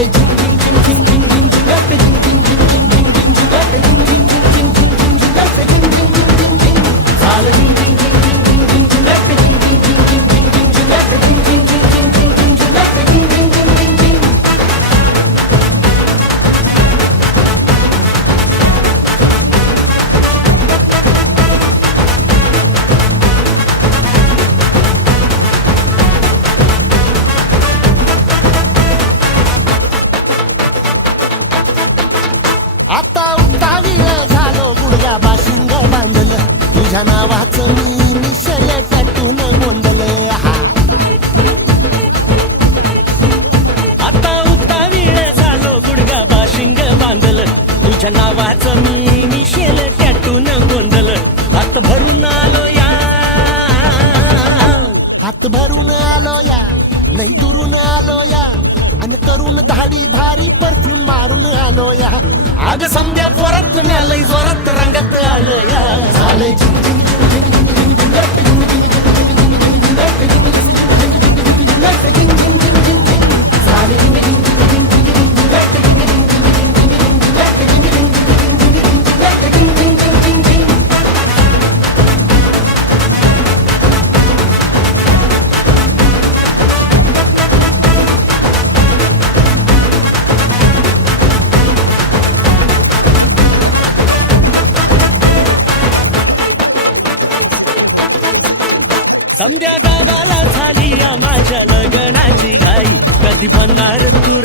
झालंय झिंग झिंग झिंग झिंग झिंग झिंग झिंगाट झिंग झिंग झिंग झिंग झिंग झिंग झिंगाट झिंग झिंग झिंग झिंग झिंग झिंग झिंगाट झिंग झिंग झिंग झिंग झिंग झालं झिंग झिंग झिंग झिंग झिंग झिंग झिंगाट झिंग झिंग झिंग झिंग झिंग झिंग झिंगाट झिंग झिंग झिंग झिंग झिंग झिंग झिंगाट झिंग झिंग झिंग झिंग झिंग. आता उतावीळ झालो गुडघ्या बाशिंग बांधलं तुझ्या नावाचं मी निशल टॅटून गोंधलं आता उतावीळ झालो गुडघा बाशिंग बांधलं तुझ्या नावाचं मी निशेल टॅटून गोंधलं हात भरून आलो या हात भरून आलो या लई दुरून आलो या अन करून धाडी भारी परफ्यूम मारून आलो या अग समद्या जोरात लय जोरात रंगात आलं या झालंय झिंग झिंग झिंग झिंग झिंग झिंग झिंगाट झिंग झिंग झिंग झिंग झिंग झिंग झिंगाट झिंग झिंग झिंग झिंग झिंग झिंगाट झिंग झिंग झिंग झिंग झिंग झालंय झिंग झिंग झिंग झिंग झिंग झिंग झिंगाट झिंग झिंग झिंग झिंग झिंग झिंगाट झिंग झिंग झिंग झिंग झिंग झिंगाट झिंग झिंग झिंग झिंग झिंग. समद्या गावाला झाली या माझ्या लग्नाची घाई कधी बनणार तू